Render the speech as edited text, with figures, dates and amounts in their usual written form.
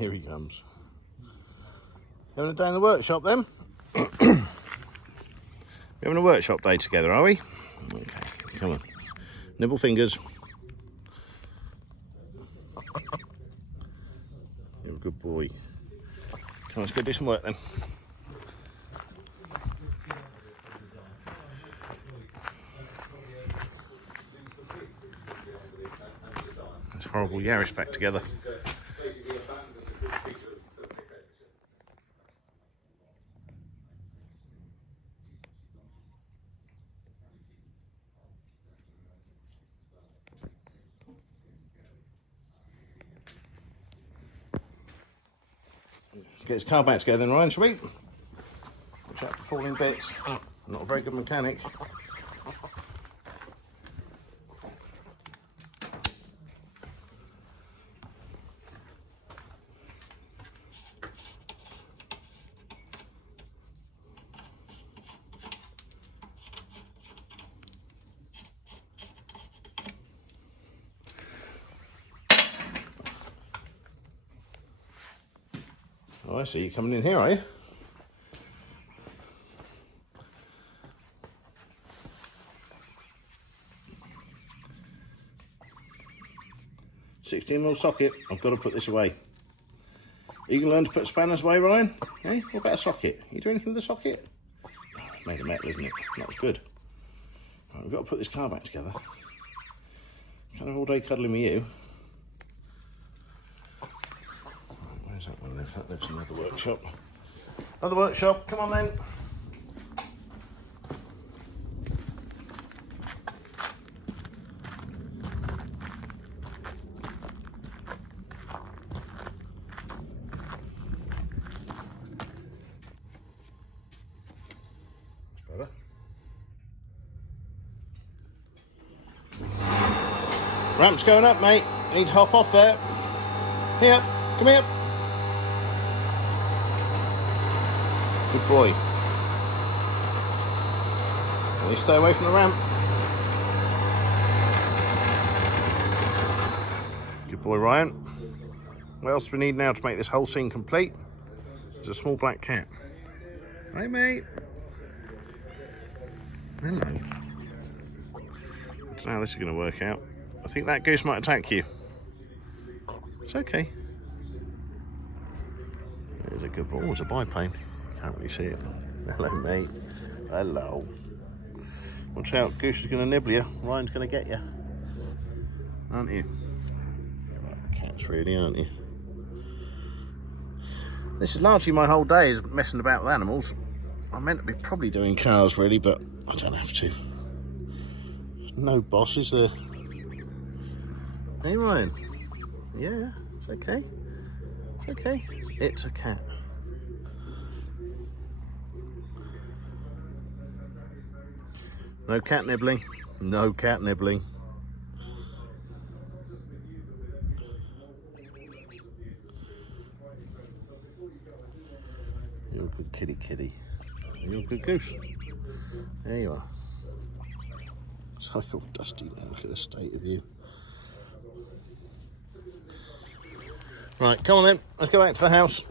Here he comes. Having a day in the workshop then? We're having a workshop day together, are we? Okay, come on. Nibble fingers. You're a good boy. Come on, let's go do some work then. This horrible Yaris back together. Let's get his car back together then, Ryan, shall we? Watch out for falling bits. I'm not a very good mechanic. Oh, I see you coming in here, are you? $16mm socket. I've got to put this away. Are you going to learn to put spanners away, Ryan? Eh? What about a socket? You do anything with the socket? Oh, it's made of metal, isn't it? Not as good. Right, we've got to put this car back together. Can't have all day cuddling with you. Right, where's that one live? That lives in the other workshop. Other workshop, come on then. Ramp's going up, mate. You need to hop off there. Here, come here. Good boy. You stay away from the ramp. Good boy, Ryan. What else do we need now to make this whole scene complete? There's a small black cat. Hey, mate. Hello. I don't know how this is going to work out. I think that goose might attack you. It's okay. There's a good ball. Oh, it's a biplane. Can't really see it. Hello, mate. Hello. Watch out, goose is going to nibble you. Ryan's going to get you. Aren't you? You're like the cats, really, aren't you? This is largely my whole day, is messing about with animals. I'm meant to be probably doing cars, really, but I don't have to. There's no boss, is there? Hey, Ryan. Yeah, it's okay. It's okay. It's a cat. No cat nibbling. No cat nibbling. You're a good kitty. You're a good goose. There you are. It's like all dusty now. Look at the state of you. Right, come on then, let's go back to the house.